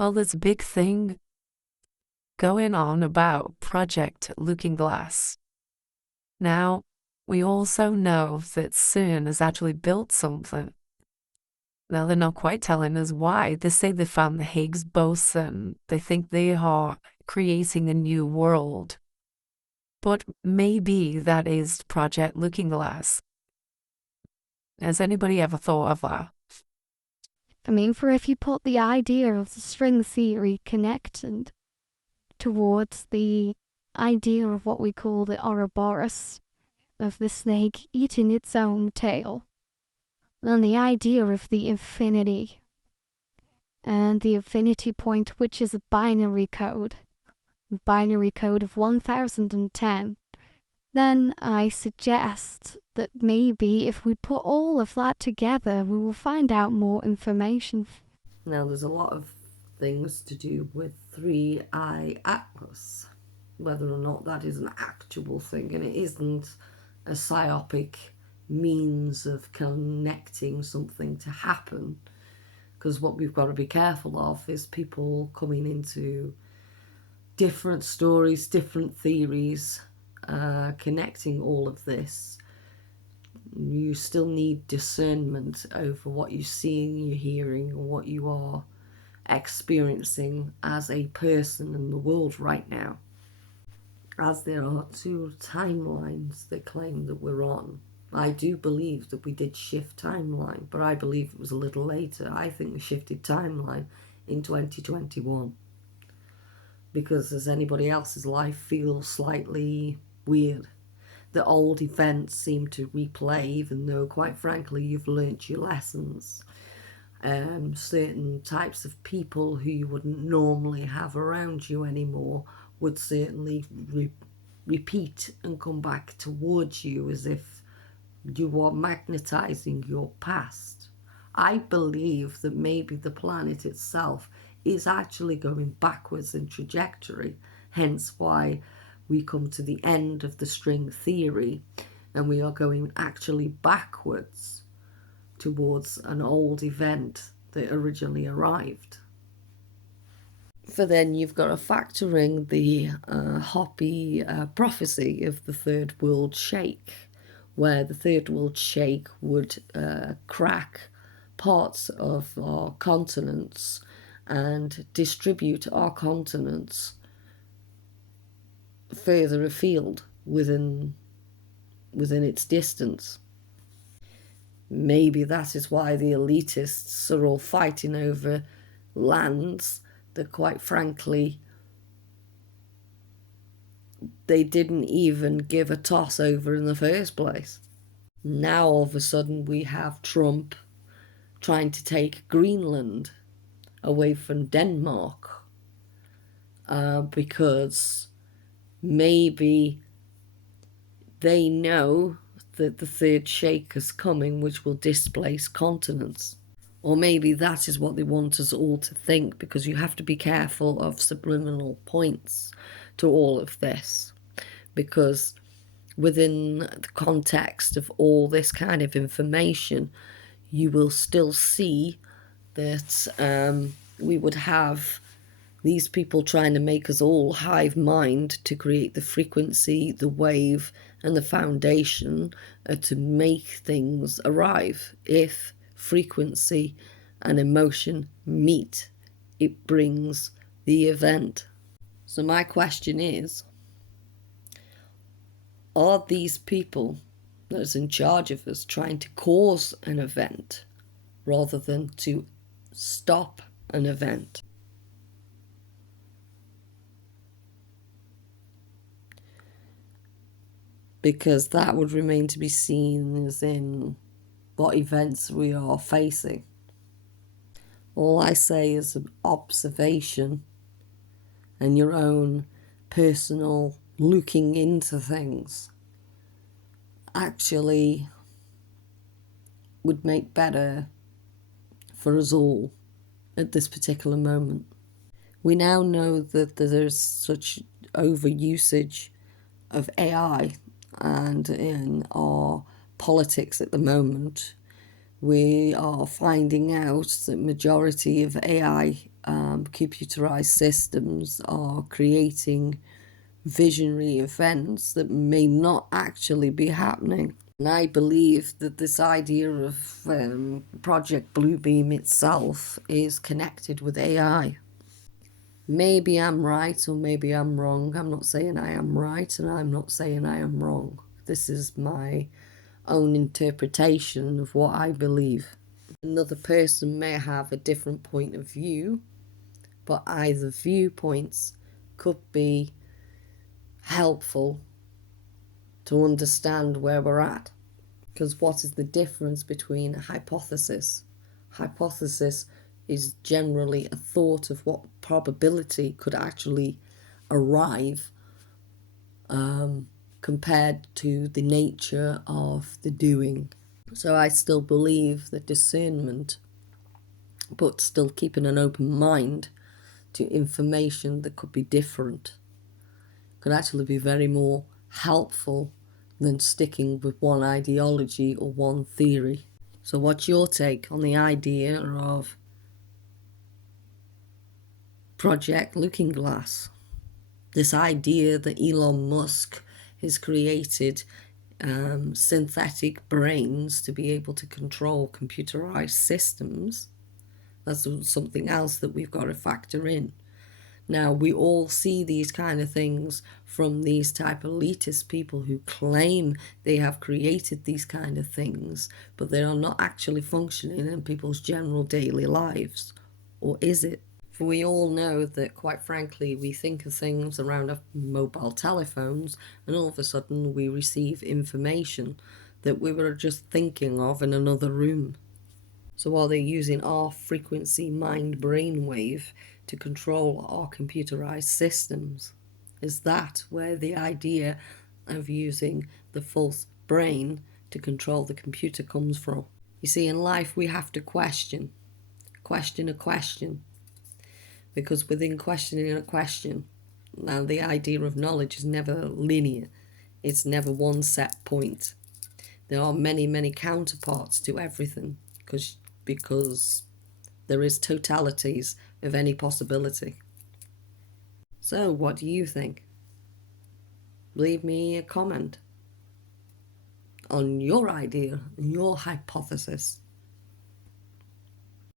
Well, this big thing going on about Project Looking Glass. Now, we also know that CERN has actually built something. Now, they're not quite telling us why. They say they found the Higgs boson. They think they are creating a new world. But maybe that is Project Looking Glass. Has anybody ever thought of that? I mean, for if you put the idea of the string theory connected towards the idea of what we call the Ouroboros, of the snake eating its own tail, then the idea of the infinity and the infinity point, which is a binary code of 1010, then I suggest that maybe if we put all of that together, we will find out more information. Now, there's a lot of things to do with 3i Atlas, whether or not that is an actual thing, and it isn't a psyopic means of connecting something to happen. Because what we've got to be careful of is people coming into different stories, different theories, connecting all of this. You still need discernment over what you're seeing, you're hearing, or what you are experiencing as a person in the world right now. As there are two timelines they claim that we're on. I do believe that we did shift timeline, but I believe it was a little later. I think we shifted timeline in 2021. Because as anybody else's life feels slightly weird, the old events seem to replay, even though, quite frankly, you've learnt your lessons. Certain types of people who you wouldn't normally have around you anymore would certainly repeat and come back towards you as if you are magnetizing your past. I believe that maybe the planet itself is actually going backwards in trajectory, hence why we come to the end of the string theory and we are going actually backwards towards an old event that originally arrived. For then you've got to factor in the Hopi prophecy of the Third World Shake, where the Third World Shake would crack parts of our continents and distribute our continents further afield within its distance. Maybe that is why the elitists are all fighting over lands that, quite frankly, they didn't even give a toss over in the first place. Now all of a sudden we have Trump trying to take Greenland away from Denmark because maybe they know that the third shake is coming, which will displace continents. Or maybe that is what they want us all to think, because you have to be careful of subliminal points to all of this, because within the context of all this kind of information, you will still see that we would have these people trying to make us all hive mind to create the frequency, the wave, and the foundation to make things arrive. If frequency and emotion meet, it brings the event. So my question is, are these people that's in charge of us trying to cause an event rather than to stop an event? Because that would remain to be seen as in what events we are facing. All I say is an observation and your own personal looking into things actually would make better for us all at this particular moment. We now know that there's such overusage of AI, and in our politics at the moment, we are finding out that majority of AI computerized systems are creating visionary events that may not actually be happening. And I believe that this idea of Project Bluebeam itself is connected with AI. Maybe I'm right or maybe I'm wrong. I'm not saying I am right and I'm not saying I am wrong. This is my own interpretation of what I believe. Another person may have a different point of view, but either viewpoints could be helpful to understand where we're at. Because what is the difference between a hypothesis? Hypothesis is generally a thought of what probability could actually arrive compared to the nature of the doing. So I still believe that discernment, but still keeping an open mind to information that could be different, could actually be very more helpful than sticking with one ideology or one theory. So what's your take on the idea of Project Looking Glass? This idea that Elon Musk has created synthetic brains to be able to control computerized systems. That's something else that we've got to factor in. Now, we all see these kind of things from these type of elitist people who claim they have created these kind of things, but they are not actually functioning in people's general daily lives. Or is it? For we all know that, quite frankly, we think of things around our mobile telephones, and all of a sudden we receive information that we were just thinking of in another room. So are they using our frequency mind brainwave to control our computerized systems? Is that where the idea of using the false brain to control the computer comes from? You see, in life we have to question a question, because within questioning a question, now the idea of knowledge is never linear. It's never one set point. There are many, many counterparts to everything, because there is totalities of any possibility. So what do you think? Leave me a comment on your idea, your hypothesis.